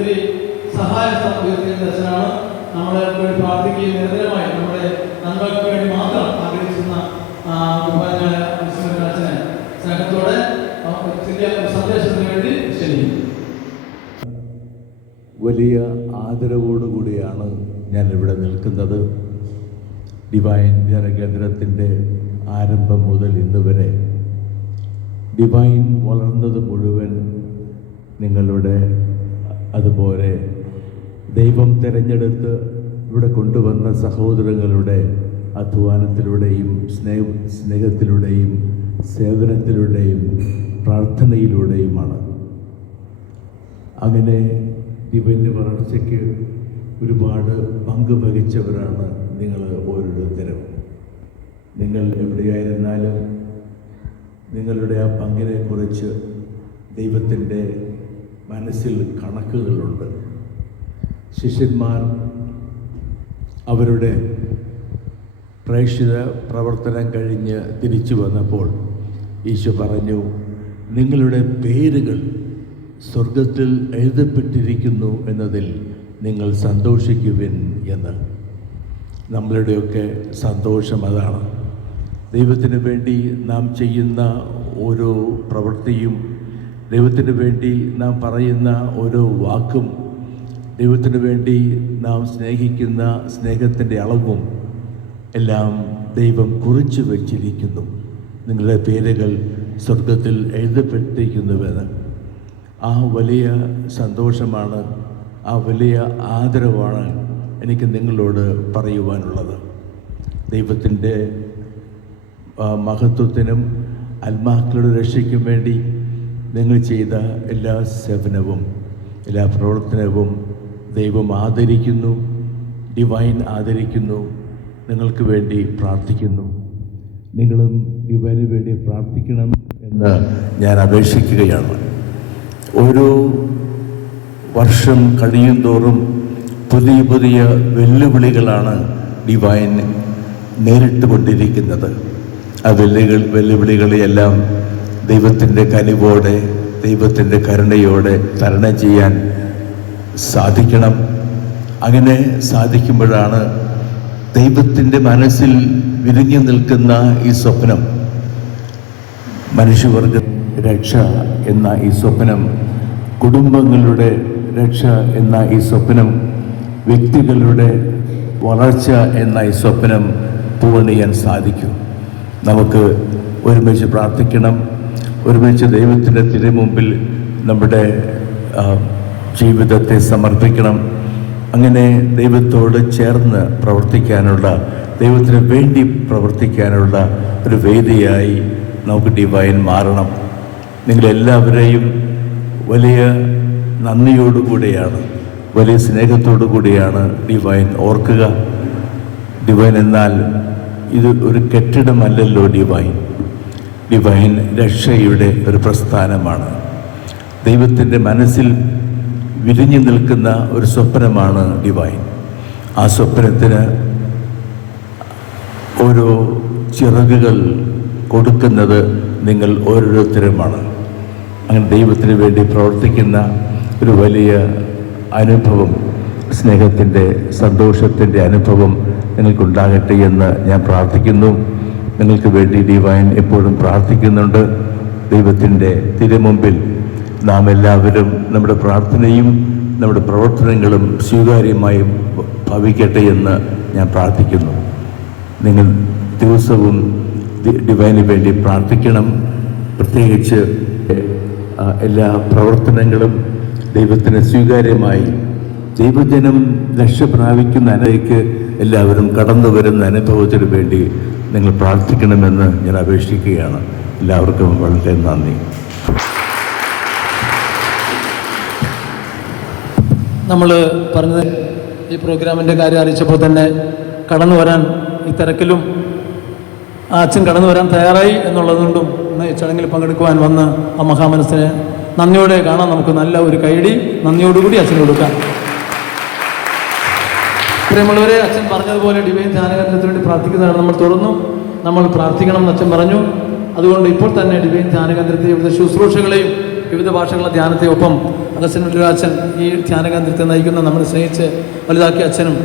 ഒത്തിരി സഹായം ഉയർത്തിയ അച്ഛനാണ്. നമ്മളെ വേണ്ടി പ്രാർത്ഥിക്കുകയും നിരന്തരമായി നമ്മുടെ നന്മകൾക്ക് വേണ്ടി മാത്രം ആഗ്രഹിക്കുന്ന അച്ഛനെ സ്നേഹത്തോടെ സന്ദേശത്തിന് വേണ്ടി ക്ഷണിക്കും. വലിയ ആദരവോടുകൂടിയാണ് ഞാൻ ഇവിടെ നിൽക്കുന്നത്. ഡിവൈൻ ധ്യാനകേന്ദ്രത്തിൻ്റെ ആരംഭം മുതൽ ഇന്ന് വരെ ഡിവൈൻ വളർന്നത് മുഴുവൻ നിങ്ങളുടെ അതുപോലെ ദൈവം തിരഞ്ഞെടുത്ത് ഇവിടെ കൊണ്ടുവന്ന സഹോദരങ്ങളുടെ അധ്വാനത്തിലൂടെയും സ്നേഹത്തിലൂടെയും സേവനത്തിലൂടെയും പ്രാർത്ഥനയിലൂടെയുമാണ്. അങ്ങനെ ഡിവൈൻ്റെ വളർച്ചയ്ക്ക് ഒരുപാട് പങ്ക് വഹിച്ചവരാണ് നിങ്ങൾ ഓരോരുത്തരും. നിങ്ങൾ എവിടെയായിരുന്നാലും നിങ്ങളുടെ ആ പങ്കിനെക്കുറിച്ച് ദൈവത്തിൻ്റെ മനസ്സിൽ കണക്കുകളുണ്ട്. ശിഷ്യന്മാർ അവരുടെ പ്രേക്ഷിത പ്രവർത്തനം കഴിഞ്ഞ് തിരിച്ചു വന്നപ്പോൾ ഈശോ പറഞ്ഞു, നിങ്ങളുടെ പേരുകൾ സ്വർഗത്തിൽ എഴുതപ്പെട്ടിരിക്കുന്നു എന്നതിൽ നിങ്ങൾ സന്തോഷിക്കുവിൻ എന്ന്. നമ്മളുടെയൊക്കെ സന്തോഷം അതാണ്. ദൈവത്തിന് വേണ്ടി നാം ചെയ്യുന്ന ഓരോ പ്രവൃത്തിയും, ദൈവത്തിന് വേണ്ടി നാം പറയുന്ന ഓരോ വാക്കും, ദൈവത്തിന് വേണ്ടി നാം സ്നേഹിക്കുന്ന സ്നേഹത്തിൻ്റെ അളവും എല്ലാം ദൈവം കുറിച്ചു വച്ചിരിക്കുന്നു. നിങ്ങളുടെ പേരുകൾ സ്വർഗത്തിൽ എഴുതപ്പെട്ടിരിക്കുന്നുവെന്ന്. ആ വലിയ സന്തോഷമാണ്, ആ വലിയ ആദരവാണ് എനിക്ക് നിങ്ങളോട് പറയുവാനുള്ളത്. ദൈവത്തിൻ്റെ മഹത്വത്തിനും ആത്മാക്കളുടെ രക്ഷയ്ക്കും വേണ്ടി നിങ്ങൾ ചെയ്ത എല്ലാ സേവനവും, എല്ലാ പ്രവർത്തനവും ദൈവം ആദരിക്കുന്നു, ഡിവൈൻ ആദരിക്കുന്നു. നിങ്ങൾക്ക് വേണ്ടി പ്രാർത്ഥിക്കുന്നു. നിങ്ങളും ഡിവൈന് വേണ്ടി പ്രാർത്ഥിക്കണം എന്ന് ഞാൻ അപേക്ഷിക്കുകയാണ്. ഓരോ വർഷം കഴിയും തോറും പുതിയ പുതിയ വെല്ലുവിളികളാണ് ഡിവൈൻ നേരിട്ട് കൊണ്ടിരിക്കുന്നത്. ആ വെല്ലുവിളികളെയെല്ലാം ദൈവത്തിൻ്റെ കനിവോടെ, ദൈവത്തിൻ്റെ കരുണയോടെ തരണം ചെയ്യാൻ സാധിക്കണം. അങ്ങനെ സാധിക്കുമ്പോഴാണ് ദൈവത്തിൻ്റെ മനസ്സിൽ വിരിഞ്ഞു നിൽക്കുന്ന ഈ സ്വപ്നം, മനുഷ്യവർഗ രക്ഷ എന്ന ഈ സ്വപ്നം, കുടുംബങ്ങളുടെ രക്ഷ എന്ന ഈ സ്വപ്നം, വ്യക്തികളുടെ വളർച്ച എന്ന ഈ സ്വപ്നം പൂവണിയാൻ സാധിക്കും. നമുക്ക് ഒരുമിച്ച് പ്രാർത്ഥിക്കണം, ഒരുമിച്ച് ദൈവത്തിൻ്റെ തിരുമുമ്പിൽ നമ്മുടെ ജീവിതത്തെ സമർപ്പിക്കണം. അങ്ങനെ ദൈവത്തോട് ചേർന്ന് പ്രവർത്തിക്കാനുള്ള, ദൈവത്തിന് വേണ്ടി പ്രവർത്തിക്കാനുള്ള ഒരു വേദിയായി നമുക്ക് ഡിവൈൻ മാറണം. നിങ്ങളെല്ലാവരെയും വലിയ നന്ദിയോടുകൂടിയാണ്, വലിയ സ്നേഹത്തോടു കൂടിയാണ് ഡിവൈൻ ഓർക്കുക. ഡിവൈൻ എന്നാൽ ഇത് ഒരു കെട്ടിടമല്ലല്ലോ. ഡിവൈൻ രക്ഷയുടെ ഒരു പ്രസ്ഥാനമാണ്. ദൈവത്തിൻ്റെ മനസ്സിൽ വിരിഞ്ഞു നിൽക്കുന്ന ഒരു സ്വപ്നമാണ് ഡിവൈൻ. ആ സ്വപ്നത്തിന് ഓരോ ചിറകുകൾ കൊടുക്കുന്നത് നിങ്ങൾ ഓരോരുത്തരുമാണ്. അങ്ങനെ ദൈവത്തിന് വേണ്ടി പ്രവർത്തിക്കുന്ന ഒരു വലിയ അനുഭവം, സ്നേഹത്തിൻ്റെ, സന്തോഷത്തിൻ്റെ അനുഭവം നിങ്ങൾക്കുണ്ടാകട്ടെ എന്ന് ഞാൻ പ്രാർത്ഥിക്കുന്നു. നിങ്ങൾക്ക് വേണ്ടി ഡിവൈൻ എപ്പോഴും പ്രാർത്ഥിക്കുന്നുണ്ട്. ദൈവത്തിൻ്റെ തിരുമുമ്പിൽ നാം എല്ലാവരും നമ്മുടെ പ്രാർത്ഥനയും നമ്മുടെ പ്രവർത്തനങ്ങളും സ്വീകാര്യമായി ഭവിക്കട്ടെ എന്ന് ഞാൻ പ്രാർത്ഥിക്കുന്നു. നിങ്ങൾ ദിവസവും ഡിവൈന് വേണ്ടി പ്രാർത്ഥിക്കണം. പ്രത്യേകിച്ച് എല്ലാ പ്രവർത്തനങ്ങളും ദൈവത്തിന് സ്വീകാര്യമായി ദൈവജനം രക്ഷ പ്രാപിക്കുന്ന അനുഭവത്തിലേക്ക് എല്ലാവരും കടന്നു വരുന്ന അനുഭവത്തിന് വേണ്ടി നിങ്ങൾ പ്രാർത്ഥിക്കണമെന്ന് ഞാൻ അപേക്ഷിക്കുകയാണ്. എല്ലാവർക്കും വളരെ നന്ദി. നമ്മൾ പറഞ്ഞത് ഈ പ്രോഗ്രാമിൻ്റെ കാര്യം അറിയിച്ചപ്പോൾ തന്നെ കടന്നു വരാൻ, ഈ തിരക്കിലും ആ അച്ഛൻ കടന്നു വരാൻ തയ്യാറായി എന്നുള്ളതുകൊണ്ടും ഇന്ന് ഈ ചടങ്ങിൽ പങ്കെടുക്കുവാൻ വന്ന് ആ മഹാമനസ്സിനെ നന്ദിയോടെ കാണാൻ നമുക്ക് നല്ല ഒരു കൈയടി നന്ദിയോടുകൂടി അച്ഛന് കൊടുക്കാം. പ്രിയമുള്ളവരെ, അച്ഛൻ പറഞ്ഞതുപോലെ ഡിവൈൻ ധ്യാനകേന്ദ്രത്തിന് വേണ്ടി പ്രാർത്ഥിക്കുന്നതാണ് നമ്മൾ തുടർന്നും നമ്മൾ പ്രാർത്ഥിക്കണം എന്ന് അച്ഛൻ പറഞ്ഞു. അതുകൊണ്ട് ഇപ്പോൾ തന്നെ ഡിവൈൻ ധ്യാനകേന്ദ്രത്തെ ഇവിടുത്തെ ശുശ്രൂഷകളെയും വിവിധ ഭാഷകളുടെ ധ്യാനത്തെ ഒപ്പം അഗസ്റ്റിൻ മുരുകാച്ചൻ ഈ ധ്യാന കേന്ദ്രത്തെ നയിക്കുന്ന നമ്മളെ സ്നേഹിച്ച് വലുതാക്കിയ അച്ഛനും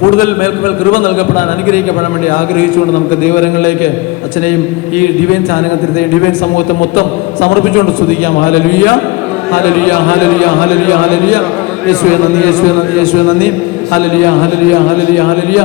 കൂടുതൽ മേൽക്കുമേൽ കൃപ നൽകപ്പെടാൻ അനുഗ്രഹിക്കപ്പെടാൻ വേണ്ടി ആഗ്രഹിച്ചുകൊണ്ട് നമുക്ക് ദൈവരങ്ങളിലേക്ക് അച്ഛനെയും ഈ ഡിവൈൻ ധ്യാന കേന്ദ്രത്തെയും ഡിവൈൻ സമൂഹത്തെ മൊത്തം സമർപ്പിച്ചുകൊണ്ട് സ്തുതിക്കാം. Hallelujah, hallelujah, hallelujah, hallelujah, hallelujah. യേശുവേ നന്ദി, യേശുവേ നന്ദി, യേശുവേ നന്ദി. Hallelujah, hallelujah, hallelujah, hallelujah.